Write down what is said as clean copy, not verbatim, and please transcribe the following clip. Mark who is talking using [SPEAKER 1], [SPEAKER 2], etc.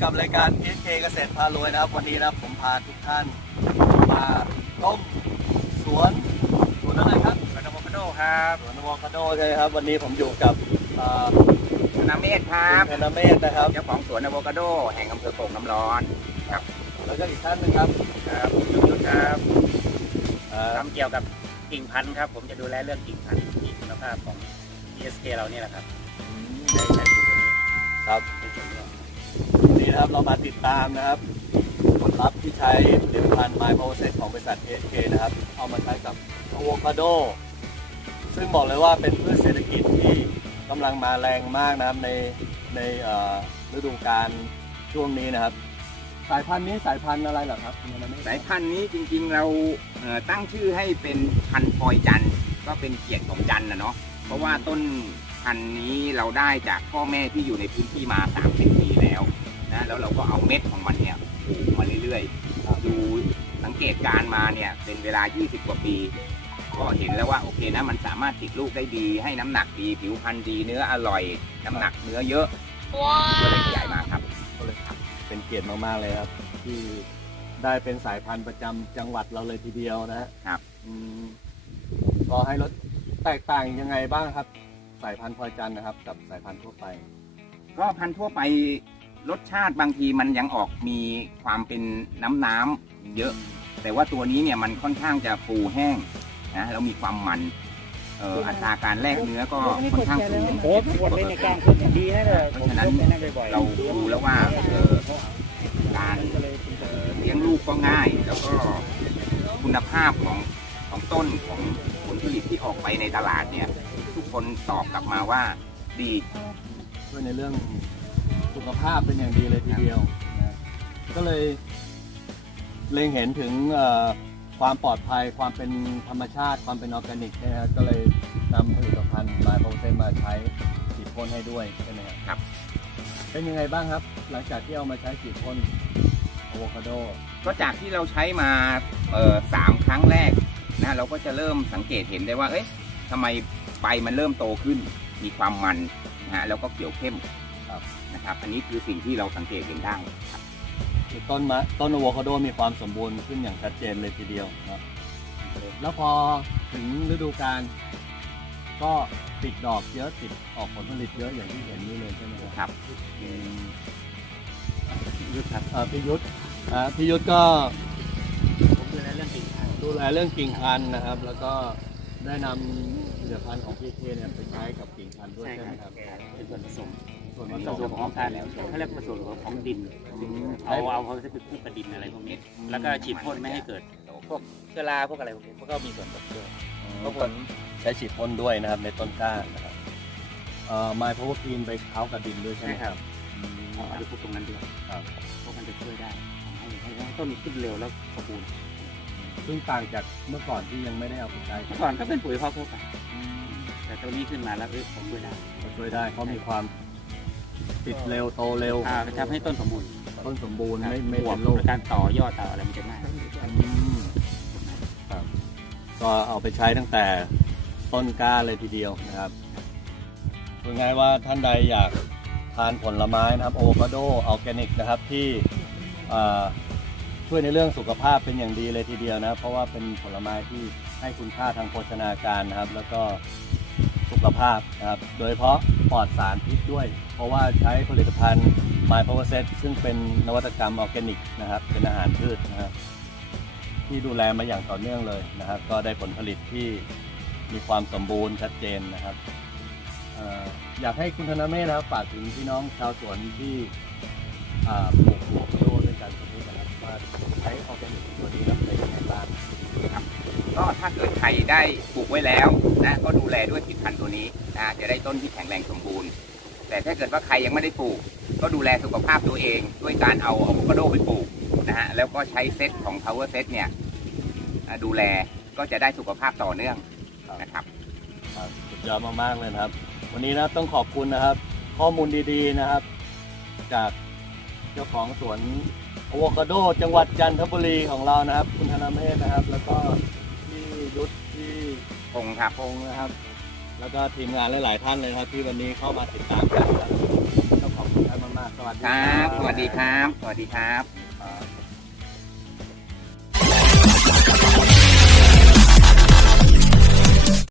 [SPEAKER 1] กับรายการ PSK เกษตรพารวยนะครับวันนี้นะผมพาทุกท่านมาต้มสวนอะไรครับ
[SPEAKER 2] สวนอะโวคาโดครับ
[SPEAKER 1] สวนอะโวคาโดใช่ไหมครับวันนี้ผมอยู่กับ
[SPEAKER 2] ธนาเมธครับ
[SPEAKER 1] ธนเมธนะครับ
[SPEAKER 2] เจ้าของสวนอะโวคาโดแห่งอำเภอโป่งน้ำร้อนครับ
[SPEAKER 1] แล้วก็อีกท่านหนึงครับ
[SPEAKER 2] ครับยุทธครับทำเกี่ยวกับกิ่งพันธุ์ครับผมจะดูแลเรื่องกิ่งพันธุ์ที่คุณภาพของ PSK เราเนี่ยแหละครับใช้สูตรตัวนี้
[SPEAKER 1] ครับ
[SPEAKER 2] ในส่วนนี้
[SPEAKER 1] วันนี้นะครับเรามาติดตามนะครับผลลัพธ์ที่ใช้ผลิตภัณฑ์ My Power Set ของบริษัท PSK นะครับเอามาใช้กับอะโวคาโดซึ่งบอกเลยว่าเป็นพืชเศรษฐกิจที่กำลังมาแรงมากนะครับในฤดูกาลช่วงนี้นะครับสายพันธุ์นี้สายพันธุ์อะไรเหรอครับคุณธนเมธ
[SPEAKER 2] สายพันธุ์นี้จริงๆเราตั้งชื่อให้เป็นพันธุ์พลอยจันทร์ก็เป็นเกียรติของจันทร์นะเนาะเพราะว่าต้นพันธุ์นี้เราได้จากพ่อแม่ที่อยู่ในพื้นที่มา30 ปีแล้วนะแล้วเราก็เอาเม็ดของมันเนี่ยปลูกมาเรื่อยๆดูสังเกตการมาเนี่ยเป็นเวลา20 กว่าปีก็เห็นแล้วว่าโอเคนะมันสามารถติดลูกได้ดีให้น้ำหนักดีผิวพรรณดีเนื้ออร่อยน้ำหนักเนื้อเยอะก็เลยขยายมาครับ
[SPEAKER 1] ก็เลยเป็นเกียรติมากๆเลยครับที่ได้เป็นสายพันธุ์ประจำจังหวัดเราเลยทีเดียวนะครับก็ให้รสแตกต่างยังไงบ้างครับสายพันธุ์พลอยจันทร์นะครับกับสายพันธุ์ทั่วไป
[SPEAKER 2] ก็พันธุ์ทั่วไปรสชาติบางทีมันยังออกมีความเป็นน้ำเยอะแต่ว่าตัวนี้เนี่ยมันค่อนข้างจะฟูแห้งนะแล้วมีความมันอัตราการแลกเนื้อก็ค่อนข้างสูง
[SPEAKER 3] โอ้ปวดเลยในกลางคนดีนะเลย
[SPEAKER 2] เพราะฉะนั้นเราดูแล้วว่าการเลี้ยงลูกก็ง่ายแล้วก็คุณภาพของต้นของผลผลิตที่ออกไปในตลาดเนี่ยทุกคนตอบกลับมาว่าดี
[SPEAKER 1] ด้วยในเรื่องสุขภาพเป็นอย่างดีเลยทีเดียวนะก็เลยเล็งเห็นถึงความปลอดภัยความเป็นธรรมชาติความเป็นออร์แกนิกนะฮะก็เลยนำผลิตภัณฑ์มาโปรเซนมาใช้ฉีดพ่นให้ด้วยใช่ไหม
[SPEAKER 2] ครับ
[SPEAKER 1] เป็นยังไงบ้างครับหลังจากที่เอามาใช้ฉีดพ่นอะโวคาโด
[SPEAKER 2] ก็จากที่เราใช้มา3 ครั้งแรกนะเราก็จะเริ่มสังเกตเห็นได้ว่าเอ๊ะทำไมใบมันเริ่มโตขึ้นมีความมันนะฮะแล้วก็เขียวเข้มนะครับอันนี้คือสิ่งที่เราสังเกตเห็นได้ครับ
[SPEAKER 1] ต้นอะโวคาโดมีความสมบูรณ์ขึ้นอย่างชัดเจนเลยทีเดียวครับแล้วพอถึงฤดูกาลก็ติดดอกเยอะติดออกผลผลิตเยอะอย่างที่เห็นนี่เลยใช่ไหม
[SPEAKER 2] ครับ
[SPEAKER 1] พี่ยุทธครับพี่ยุทธก็
[SPEAKER 3] ผมดูแลเรื่องกิ่งพันธุ์
[SPEAKER 1] นะครับ แล้วก็ได้นำผลิตภัณฑ์ของPSKเนี่ยไปใช้กับกิ่งพันธุ์ด้วยใช่ไหมครับ
[SPEAKER 3] เป็นส่วนผสม
[SPEAKER 2] ของการ
[SPEAKER 3] เขาเรียกผสมของดินเขาจะเป็นพืชประดินอะไรพวกนี้แล้วก็ฉีดพ่นไม่ให้เกิดพวกเชื้อราพวกอะไรพวกนี้ก็มีส่วนผสมด้วย
[SPEAKER 1] เพราะผลใช้ฉีดพ่นด้วยนะครับในต้นกล้านะครับMy Power Green ไปเข้ากับดินด้วยใช่ไหมครับ
[SPEAKER 3] เอาไปพูดตรงนั้นด้วยเพราะมันจะช่วยได้ทำให้ต้นขึ้นเร็วแล้วสมบูรณ์
[SPEAKER 1] ซึ่งต่างจากเมื่อก่อนที่ยังไม่ได้เอาไปใช้
[SPEAKER 3] เมื่อก่อนก็เป็นปุ๋ยพอกทั่วไปแต่ตัวนี้ขึ้นมาแล้วผมช่วยได้
[SPEAKER 1] เขามีความติดเร็วโตเร็ว
[SPEAKER 3] จะทำให้ต้นสมบูรณ์
[SPEAKER 1] ไม่เป็นโรค
[SPEAKER 3] การต่อยอดต่ออะไรมันจะง่าย
[SPEAKER 1] ก็เอาไปใช้ตั้งแต่ต้นกล้าเลยทีเดียวนะครับเป็นไงว่าท่านใดอยากทานผลไม้นะครับอะโวคาโดออร์แกนิกนะครับที่ช่วยในเรื่องสุขภาพเป็นอย่างดีเลยทีเดียวนะเพราะว่าเป็นผลไม้ที่ให้คุณค่าทางโภชนาการนะครับแล้วก็สุขภาพนะครับโดยเฉพาะปลอดสารพิษด้วยเพราะว่าใช้ผลิตภัณฑ์ My Power Set ซึ่งเป็นนวัตกรรมออร์แกนิกนะครับเป็นอาหารพืชนะครับที่ดูแลมาอย่างต่อเนื่องเลยนะครับก็ได้ผลผลิตที่มีความสมบูรณ์ชัดเจนนะครับอยากให้คุณธนเมธนะครับฝากถึงพี่น้องชาวสวนที่ปลูกอะโวคาโดด้วยกันตรงนี้นะครับว่าใช้ออร์แกนิกตัวนี้แล้วเป็นยังไงบ้าง
[SPEAKER 2] ครับก็ถ้าเกิดใครได้ปลูกไว้แล้วนะก็ดูแลด้วยผลิตภัณฑ์ตัวนี้นะจะได้ต้นที่แข็งแรงสมบูรณ์แต่ถ้าเกิดว่าใครยังไม่ได้ปลูกก็ดูแลสุขภาพตัวเองด้วยการเอาอะโวคาโดไปปลูกนะฮะแล้วก็ใช้เซตของ Power Set เนี่ยดูแลก็จะได้สุขภาพต่อเนื่องนะครับ
[SPEAKER 1] สุดยอดมากๆเลยนะครับวันนี้นะต้องขอบคุณนะครับข้อมูลดีๆนะครับจากเจ้าของสวนอะโวคาโดจังหวัดจันทบุรีของเรานะครับคุณธนเมธนะครับแล้วก็พี่ยุทธพี่
[SPEAKER 2] พงครับ
[SPEAKER 1] นะครับแล้วก็ทีมงานหลายๆท่านเลยครับที่วันนี้เข้ามาติดตามกันต้องขอบคุณท่านมากๆสวัสดีวัสดี
[SPEAKER 2] ครับ สวัสดีครับ สวัสดีครับ